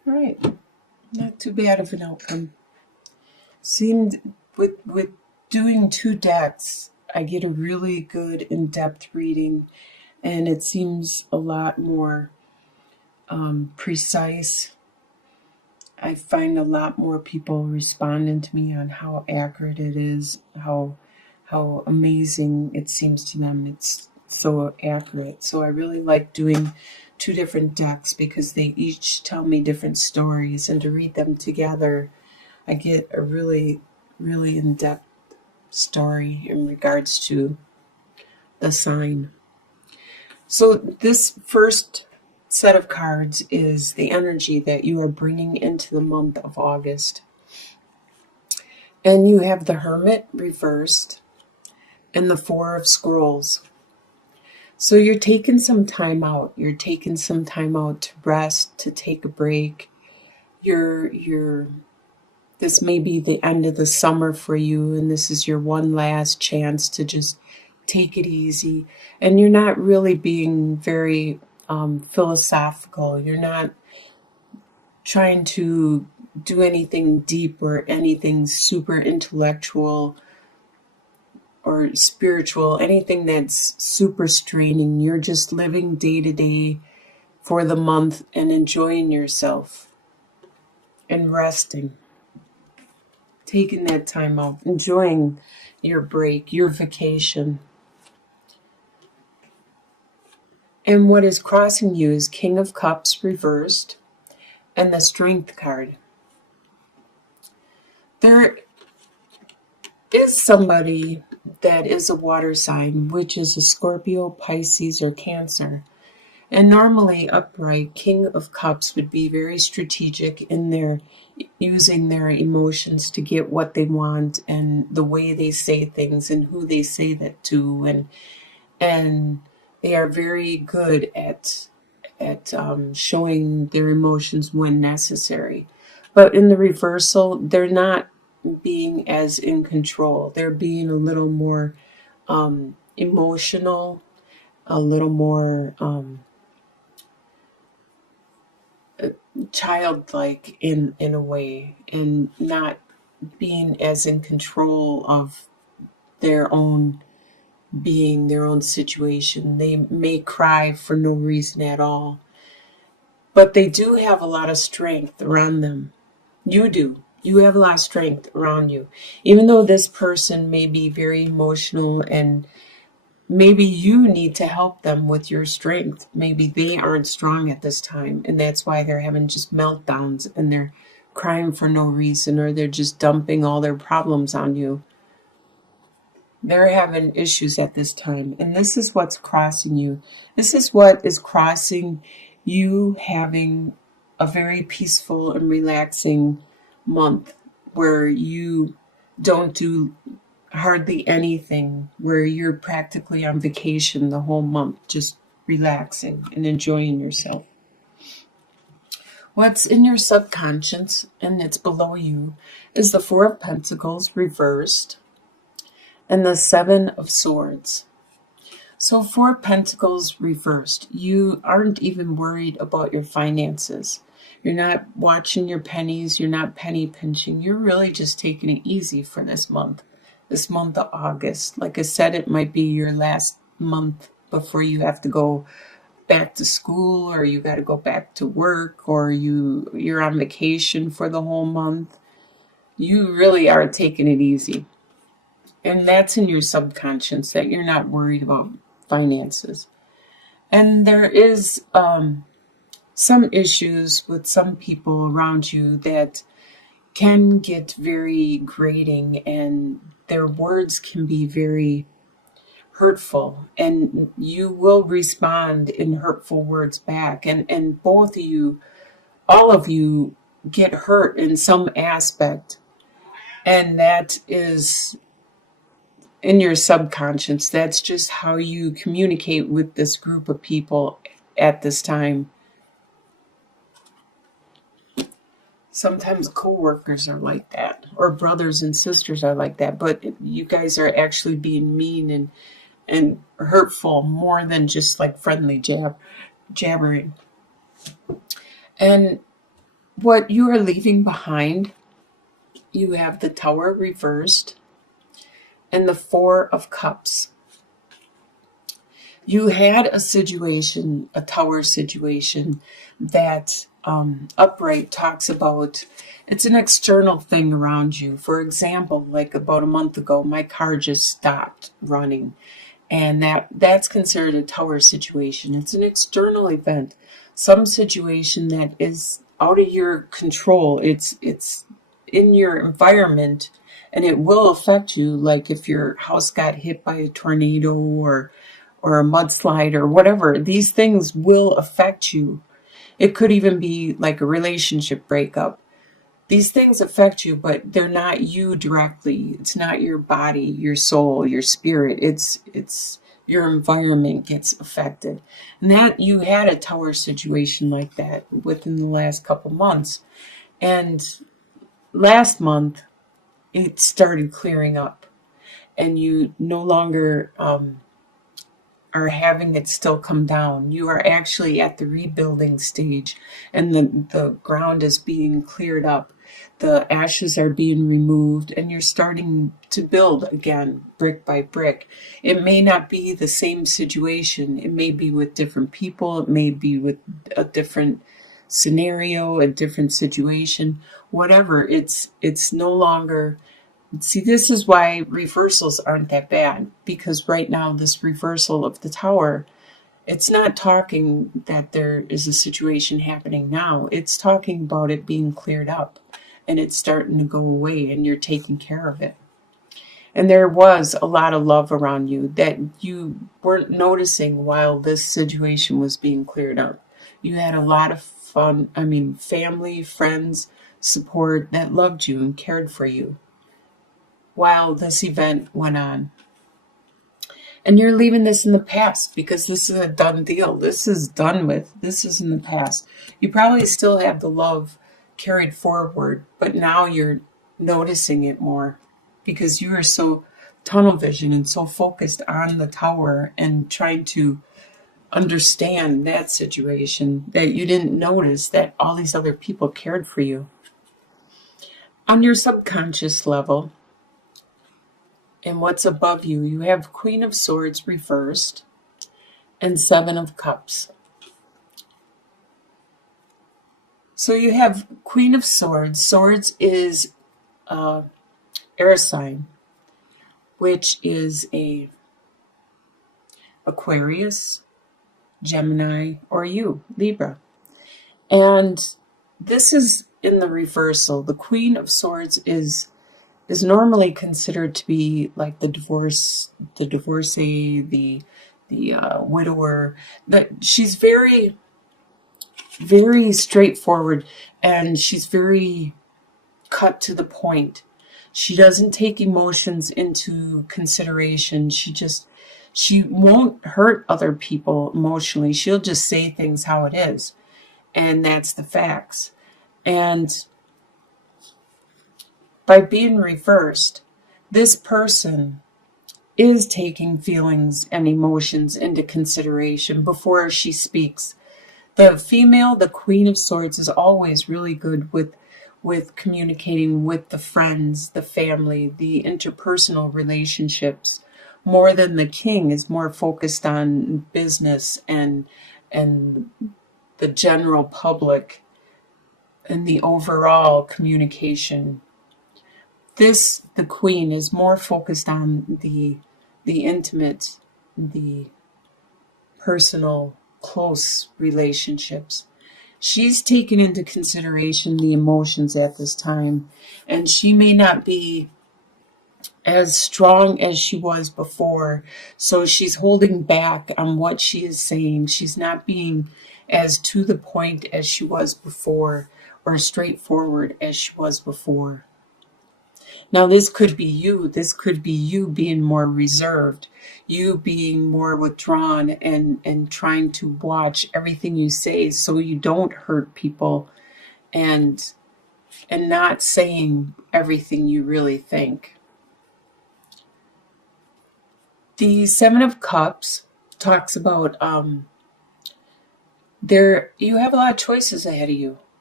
Right. Not too bad of an outcome. Seemed with doing two decks, I get a really good in-depth reading, and it seems a lot more precise. I find a lot more people responding to me on how accurate it is, how amazing it seems to them. It's so accurate. So I really like doing two different decks because they each tell me different stories, and to read them together, I get a really, really in-depth story in regards to the sign. So this first set of cards is the energy that you are bringing into the month of August. And you have the Hermit reversed and the Four of Scrolls. So you're taking some time out. You're taking some time out to rest, to take a break. You're this may be the end of the summer for you, and this is your one last chance to just take it easy. And you're not really being very philosophical. You're not trying to do anything deep or anything super intellectual or spiritual, anything that's super straining. You're just living day to day for the month and enjoying yourself and resting, taking that time out, enjoying your break, your vacation. And what is crossing you is King of Cups reversed and the Strength card. There is somebody that is a water sign, which is a Scorpio, Pisces, or Cancer. And normally upright, King of Cups would be very strategic in their using their emotions to get what they want, and the way they say things and who they say that to, and they are very good at showing their emotions when necessary. But in the reversal, they're not being as in control. They're being a little more emotional, a little more childlike in a way, and not being as in control of their own being, their own situation. They may cry for no reason at all, but they do have a lot of strength around them. You do. You have a lot of strength around you. Even though this person may be very emotional, and maybe you need to help them with your strength. Maybe they aren't strong at this time, and that's why they're having just meltdowns and they're crying for no reason, or they're just dumping all their problems on you. They're having issues at this time, and this is what's crossing you. This is what is crossing you, having a very peaceful and relaxing month where you don't do hardly anything, where you're practically on vacation the whole month, just relaxing and enjoying yourself. What's in your subconscious, and it's below you, is the Four of Pentacles reversed and the Seven of Swords. So Four of Pentacles reversed. You aren't even worried about your finances. You're not watching your pennies. You're not penny pinching. You're really just taking it easy for this month of August. Like I said, it might be your last month before you have to go back to school, or you got to go back to work, or you're on vacation for the whole month. You really are taking it easy. And that's in your subconscious, that you're not worried about finances. And there is some issues with some people around you that can get very grating, and their words can be very hurtful, and you will respond in hurtful words back, and both of you, all of you, get hurt in some aspect, and that is in your subconscious. That's just how you communicate with this group of people at this time. Sometimes co-workers are like that, or brothers and sisters are like that, but you guys are actually being mean and hurtful more than just like friendly jabbering. And what you are leaving behind, you have the Tower reversed and the Four of Cups. You had a situation, a Tower situation, that Upright talks about. It's an external thing around you. For example, like about a month ago, my car just stopped running. And that's considered a Tower situation. It's an external event, some situation that is out of your control. It's in your environment, and it will affect you. Like if your house got hit by a tornado or a mudslide or whatever, these things will affect you. It could even be like a relationship breakup. These things affect you, but they're not you directly. It's not your body, your soul, your spirit. It's your environment gets affected. And that you had a Tower situation like that within the last couple months. And last month, it started clearing up. And you no longer are having it still come down. You are actually at the rebuilding stage, and the ground is being cleared up. The ashes are being removed, and you're starting to build again, brick by brick. It may not be the same situation. It may be with different people. It may be with a different scenario, a different situation. Whatever, it's no longer. See, this is why reversals aren't that bad, because right now this reversal of the Tower, it's not talking that there is a situation happening now. It's talking about it being cleared up and it's starting to go away and you're taking care of it. And there was a lot of love around you that you weren't noticing while this situation was being cleared up. You had a lot of fun, family, friends, support that loved you and cared for you while this event went on. And you're leaving this in the past because this is a done deal. This is done with. This is in the past. You probably still have the love carried forward, but now you're noticing it more because you are so tunnel vision and so focused on the Tower and trying to understand that situation that you didn't notice that all these other people cared for you. On your subconscious level, and what's above you, you have Queen of Swords reversed and Seven of Cups. So you have Queen of Swords. Swords is air sign, which is a Aquarius, Gemini, or you, Libra. And this is in the reversal. The Queen of Swords is normally considered to be like the divorcee, the widower. That she's very, very straightforward, and she's very cut to the point. She doesn't take emotions into consideration. She won't hurt other people emotionally. She'll just say things how it is, and that's the facts. And by being reversed, this person is taking feelings and emotions into consideration before she speaks. The female, the Queen of Swords, is always really good with communicating with the friends, the family, the interpersonal relationships. More than the King is more focused on business and the general public and the overall communication. The Queen is more focused on the intimate, the personal, close relationships. She's taken into consideration the emotions at this time, and she may not be as strong as she was before, so she's holding back on what she is saying. She's not being as to the point as she was before, or straightforward as she was before. Now, this could be you. This could be you being more reserved, you being more withdrawn and trying to watch everything you say so you don't hurt people and not saying everything you really think. The Seven of Cups talks about you have a lot of choices ahead of you.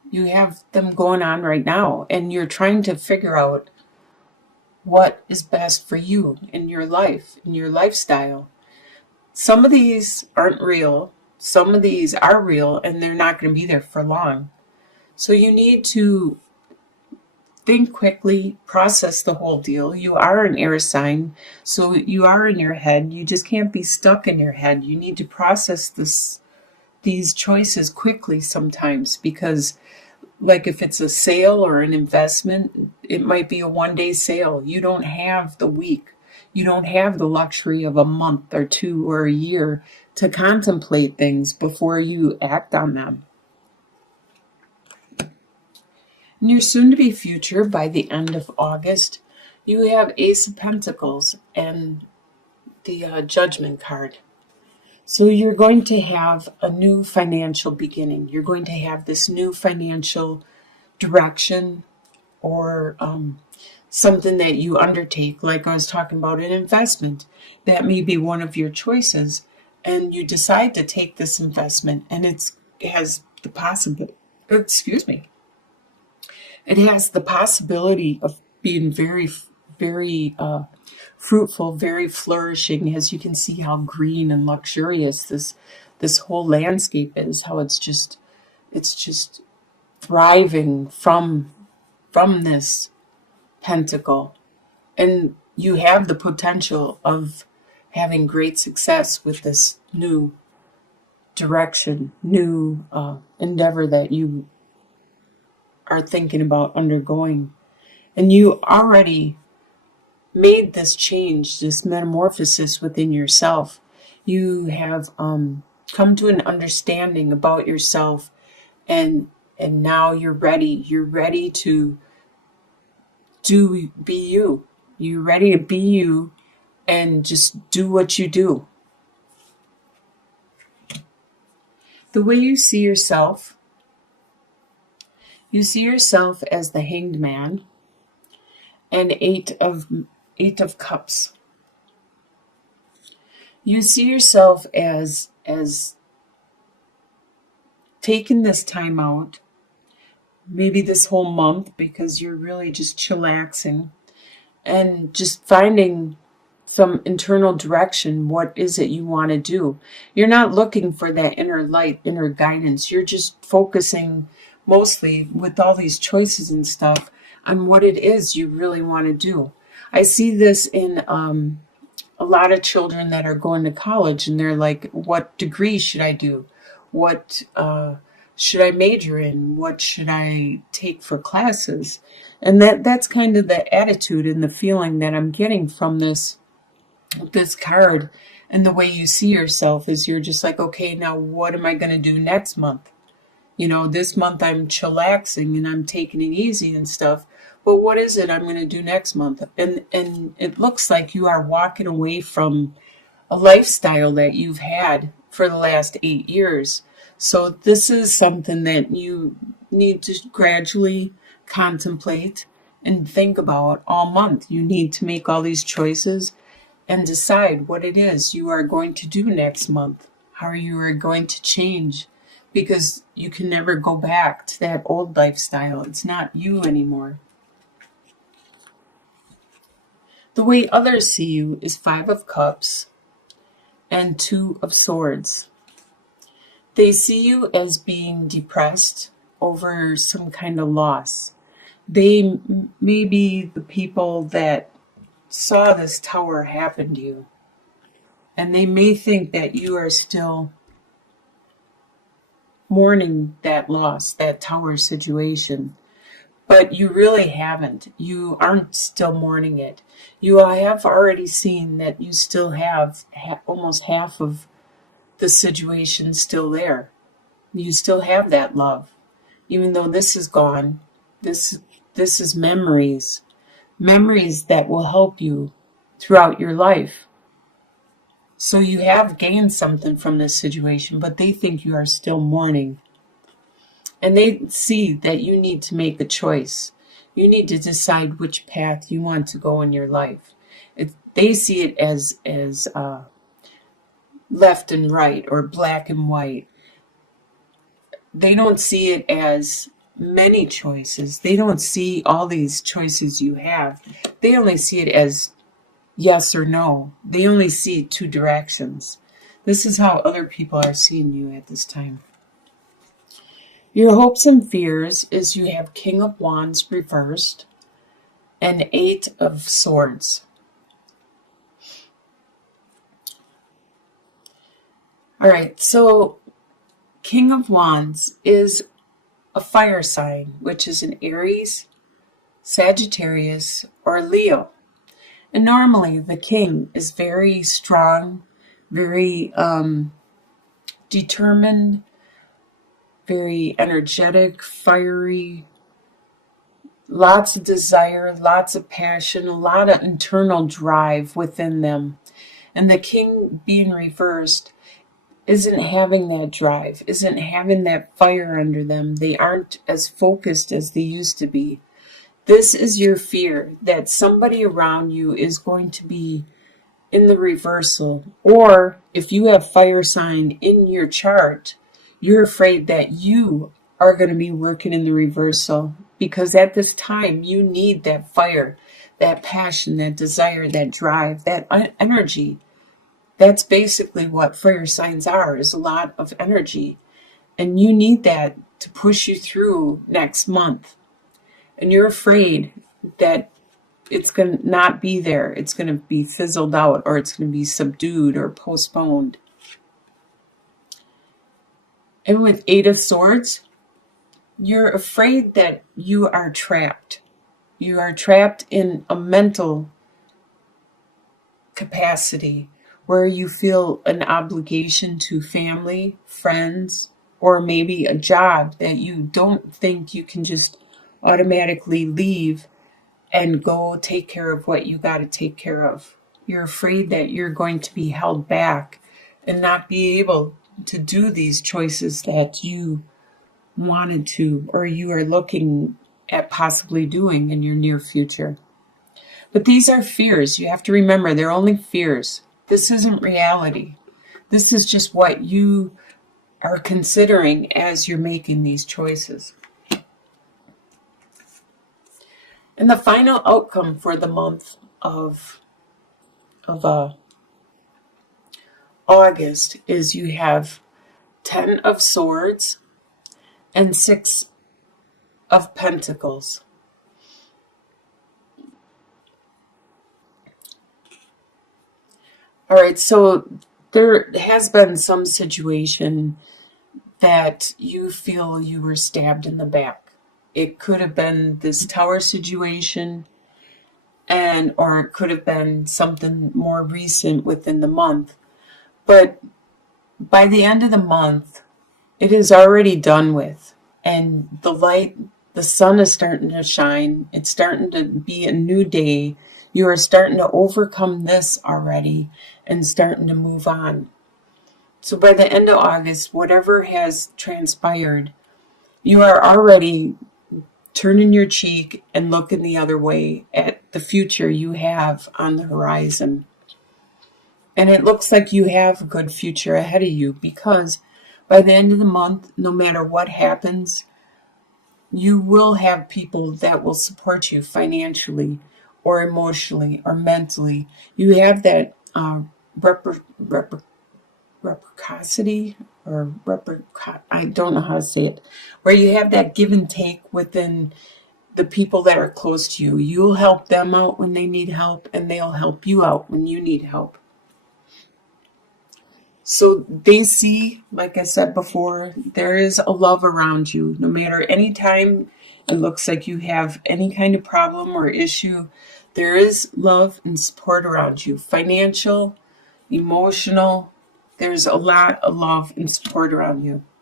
You have them going on right now, and you're trying to figure out what is best for you in your life, in your lifestyle. Some of these aren't real. Some of these are real, and they're not going to be there for long. So you need to think quickly, process the whole deal. You are an air sign, so you are in your head. You just can't be stuck in your head. You need to process these choices quickly sometimes, because like if it's a sale or an investment, it might be a 1 day sale. You don't have the week. You don't have the luxury of a month or two or a year to contemplate things before you act on them. In your soon-to-be future, by the end of August, you have Ace of Pentacles and the Judgment card. So you're going to have a new financial beginning. You're going to have this new financial direction, or something that you undertake, like I was talking about an investment. That may be one of your choices, and you decide to take this investment, and it has the possibility, it has the possibility of being very, very fruitful, very flourishing, as you can see how green and luxurious this whole landscape is, how it's just thriving from this pentacle. And you have the potential of having great success with this new direction, new endeavor that you are thinking about undergoing. And you already made this change, this metamorphosis within yourself. You have come to an understanding about yourself, and now you're ready. You're ready to be you. You're ready to be you and just do what you do. The way you see yourself as the Hanged Man and Eight of Cups. You see yourself as taking this time out, maybe this whole month, because you're really just chillaxing and just finding some internal direction. What is it you want to do? You're not looking for that inner light, inner guidance. You're just focusing mostly, with all these choices and stuff, on what it is you really want to do. I see this in a lot of children that are going to college, and they're like, what degree should I do? What should I major in? What should I take for classes? And that's kind of the attitude and the feeling that I'm getting from this card. And the way you see yourself is, you're just like, okay, now what am I going to do next month? This month I'm chillaxing and I'm taking it easy and stuff. But what is it I'm going to do next month? And it looks like you are walking away from a lifestyle that you've had for the last 8 years. So this is something that you need to gradually contemplate and think about all month. You need to make all these choices and decide what it is you are going to do next month, how you are going to change, because you can never go back to that old lifestyle. It's not you anymore. The way others see you is 5 of Cups and 2 of Swords. They see you as being depressed over some kind of loss. They may be the people that saw this tower happen to you, and they may think that you are still mourning that loss, that tower situation. But you really haven't. You aren't still mourning it. You have already seen that you still have almost half of the situation still there. You still have that love. Even though this is gone, this is memories that will help you throughout your life. So you have gained something from this situation, but they think you are still mourning. And they see that you need to make a choice. You need to decide which path you want to go in your life. They see it as left and right, or black and white. They don't see it as many choices. They don't see all these choices you have. They only see it as yes or no. They only see two directions. This is how other people are seeing you at this time. Your hopes and fears is you have King of Wands reversed and Eight of Swords. All right, so King of Wands is a fire sign, which is an Aries, Sagittarius, or Leo. And normally the king is very strong, very determined, very energetic, fiery, lots of desire, lots of passion, a lot of internal drive within them. And the king being reversed isn't having that drive, isn't having that fire under them. They aren't as focused as they used to be. This is your fear that somebody around you is going to be in the reversal. Or if you have fire sign in your chart, you're afraid that you are going to be working in the reversal, because at this time you need that fire, that passion, that desire, that drive, that energy. That's basically what fire signs are, is a lot of energy. And you need that to push you through next month. And you're afraid that it's going to not be there. It's going to be fizzled out, or it's going to be subdued or postponed. And with Eight of Swords, you're afraid that you are trapped. You are trapped in a mental capacity where you feel an obligation to family, friends, or maybe a job that you don't think you can just automatically leave and go take care of what you got to take care of. You're afraid that you're going to be held back and not be able to do these choices that you wanted to, or you are looking at possibly doing in your near future. But these are fears. You have to remember, they're only fears. This isn't reality. This is just what you are considering as you're making these choices. And the final outcome for the month of August is you have 10 of Swords and 6 of Pentacles. All right, so there has been some situation that you feel you were stabbed in the back. It could have been this tower situation, or it could have been something more recent within the month. But by the end of the month, it is already done with. And the light, the sun is starting to shine. It's starting to be a new day. You are starting to overcome this already and starting to move on. So by the end of August, whatever has transpired, you are already turning your cheek and looking the other way at the future you have on the horizon. And it looks like you have a good future ahead of you, because by the end of the month, no matter what happens, you will have people that will support you financially or emotionally or mentally. You have that reciprocity, I don't know how to say it, where you have that give and take within the people that are close to you. You'll help them out when they need help, and they'll help you out when you need help. So they see, like I said before, there is a love around you. No matter any time it looks like you have any kind of problem or issue, there is love and support around you. Financial, emotional, there's a lot of love and support around you.